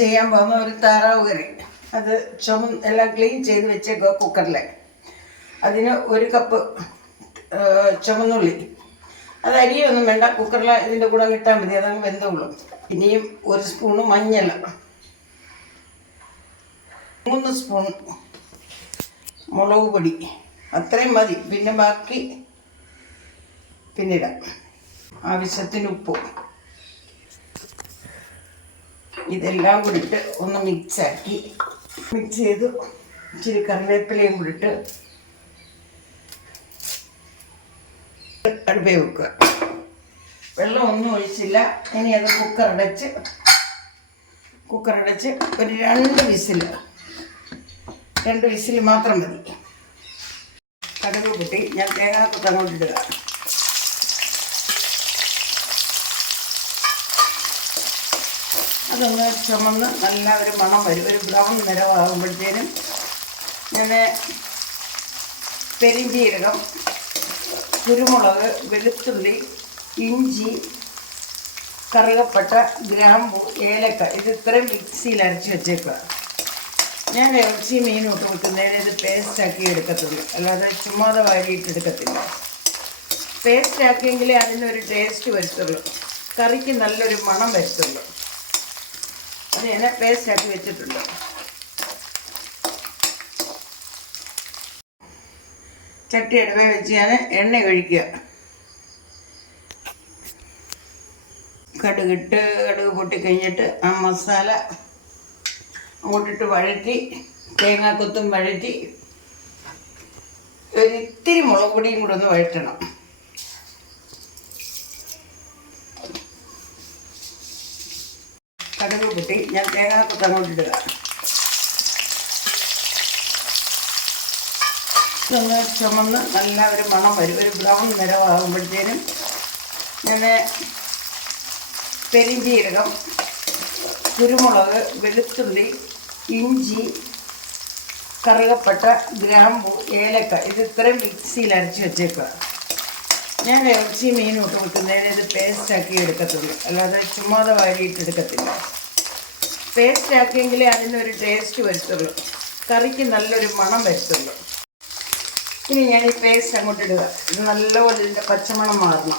ചെയ്യാൻ പോകുന്ന ഒരു താറാവ് കറി അത് ചുമ എല്ലാം ക്ലീൻ ചെയ്ത് വെച്ചേക്കുക കുക്കറിൽ അതിന് ഒരു കപ്പ് ചുമന്നുള്ളി. അത് അരിയൊന്നും വേണ്ട കുക്കറിൽ ഇതിന്റെ കൂടെ ഇട്ടാൽ മതി അതങ്ങ് വെന്തോളൂ ഇനിയും ഒരു സ്പൂണ് മഞ്ഞൾ. മൂന്ന് സ്പൂൺ മുളക് പൊടി. അത്രയും മതി. പിന്നെ ബാക്കി പിന്നിടാം. ആവശ്യത്തിന് ഉപ്പും. ഇതെല്ലാം കൂടിയിട്ട് ഒന്ന് മിക്സാക്കി. മിക്സ് ചെയ്തു ഇച്ചിരി കറിവേപ്പിലയും കൂടിയിട്ട് അടുപ്പേ വെക്കുക. വെള്ളം ഒന്നും ഒഴിച്ചില്ല. ഇനി അത് കുക്കറടച്ച് കുക്കറടച്ച് ഒരു രണ്ട് വിസിൽ രണ്ട് വിസിൽ മാത്രം മതി. കടുക് കൂട്ടി ഞാൻ തേങ്ങാക്കൊത്ത് അങ്ങോട്ട് ഇടുക. അതൊന്ന് ചുമന്ന് നല്ല ഒരു മണം വരും. ഒരു ബ്രൗൺ നിറമാകുമ്പോഴത്തേനും ഞാൻ പെരിഞ്ചീരകം കുരുമുളക് വെളുത്തുള്ളി ഇഞ്ചി കറുകപ്പട്ട ഗ്രാമ്പു ഏലക്ക ഇത് ഇത്രയും മിക്സിയിൽ അരച്ച് വെച്ചേക്കുക ഞാൻ ഇറച്ചി മീനും ഇട്ട് വെക്കുന്നതിന് ഇത് പേസ്റ്റാക്കി എടുക്കത്തുള്ളൂ. അല്ലാതെ ചുമ്മാതെ വാരിയിട്ട് എടുക്കത്തില്ല. പേസ്റ്റാക്കിയെങ്കിലേ അതിനൊരു ടേസ്റ്റ് വരുത്തുള്ളൂ. കറിക്ക് നല്ലൊരു മണം വരത്തുള്ളൂ. അത് പേസ്റ്റ് ആക്കി വെച്ചിട്ടുണ്ട്. ചട്ടി അടുപ്പ് വെച്ച് ഞാൻ എണ്ണ ഒഴിക്കുക. കടുകിട്ട് കടുക് പൊട്ടിക്കഴിഞ്ഞിട്ട് ആ മസാല അങ്ങോട്ടിട്ട് വഴറ്റി തേങ്ങാക്കൊത്തും വഴറ്റി ഒരിത്തിരി മുളക് പൊടിയും കൂടെ ഒന്ന് വഴറ്റണം. കടുക് പൊട്ടി ഞാൻ തേങ്ങ അങ്ങോട്ട് ഇടുക ചുമന്ന് നല്ല ഒരു മണം വരും. ഒരു ബ്രൗൺ നിരവാകുമ്പോഴത്തേനും ഞാൻ പെരിഞ്ചീരകം കുരുമുളക് വെളുത്തുള്ളി ഇഞ്ചി കറുകപ്പട്ട ഗ്രാമ്പു ഏലക്ക. ഇത് ഇത്രയും മിക്സിയിൽ അരച്ച് വെച്ചേക്കുക ഞാൻ ഇറച്ചി മീൻ ഇട്ട് കൊടുക്കുന്നതിന് ഇത് പേസ്റ്റാക്കി എടുക്കത്തുള്ളൂ. അല്ലാതെ ചുമ്മാതെ വാരിയിട്ട് എടുക്കത്തില്ല. പേസ്റ്റ് ആക്കിയെങ്കിലേ അതിനൊരു ടേസ്റ്റ് വരുത്തുള്ളൂ. കറിക്ക് നല്ലൊരു മണം വരുത്തുള്ളൂ. ഇനി ഞാൻ ഈ പേസ്റ്റ് അങ്ങോട്ട് ഇടുക. ഇത് നല്ലപോലെ ഇതിന്റെ പച്ചമണം മാറണം.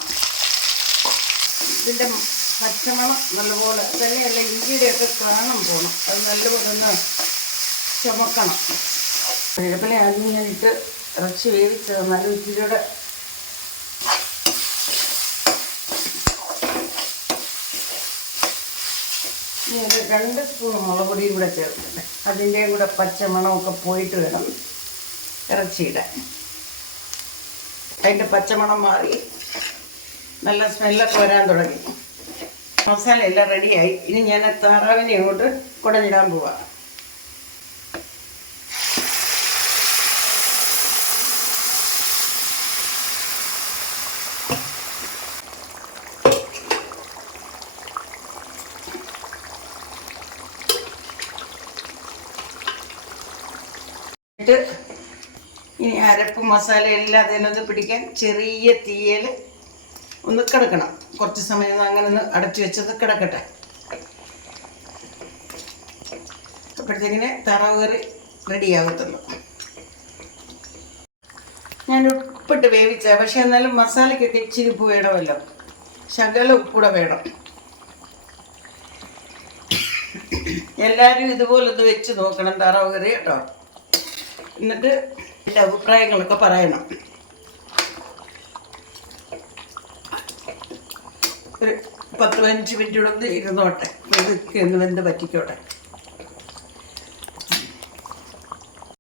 ഇതിന്റെ പച്ചമണം നല്ലപോലെ തന്നെയല്ല ഇഞ്ചിയുടെയൊക്കെ കാണാൻ പോകണം അത് നല്ലപോലെ ഒന്ന് ചുമക്കണം. വേപ്പില ആദ്യം ഞാൻ ഇട്ട് ഇറച്ചി വേവിച്ചത് നല്ല ഇച്ചിരിയുടെ ഇനി രണ്ട് സ്പൂൺ മുളക് പൊടിയും കൂടെ ചേർക്കട്ടെ അതിന്റെയും കൂടെ പച്ചമണമൊക്കെ പോയിട്ട് വേണം ഇറച്ചിയിടാൻ. അതിന്റെ പച്ചമണം മാറി നല്ല സ്മെല്ലൊക്കെ വരാൻ തുടങ്ങി. മസാല എല്ലാം റെഡിയായി ഇനി ഞാൻ താറാവിനെ ഇങ്ങോട്ട് കുടഞ്ഞിടാൻ പോവാം. എന്നിട്ട് ഇനി അരപ്പ് മസാല എല്ലാം അതിനൊന്ന് പിടിക്കാൻ ചെറിയ തീയൽ ഒന്ന് കിടക്കണം. കുറച്ച് സമയം അങ്ങനെ ഒന്ന് അടച്ചു വെച്ചത് കിടക്കട്ടെ. അപ്പോഴത്തേക്കിന് തറവ് കറി റെഡിയാകത്തുള്ളൂ ഞാൻ ഉപ്പിട്ട് വേവിച്ച പക്ഷെ എന്നാലും മസാലയ്ക്കൊക്കെ ഇച്ചിരി ഉപ്പ് വേണമല്ലോ. ശകല ഉപ്പൂടെ വേണം. എല്ലാവരും ഇതുപോലൊന്ന് വെച്ച് നോക്കണം തറവ് കറി കേട്ടോ. എന്നിട്ട് എന്റെ അഭിപ്രായങ്ങളൊക്കെ പറയണം. ഒരു പത്ത് പതിനഞ്ച് മിനിറ്റ് കൂടെ ഒന്ന് ഇരുന്നോട്ടെ. ഇത് എന്ന് വെന്ത് പറ്റിക്കോട്ടെ.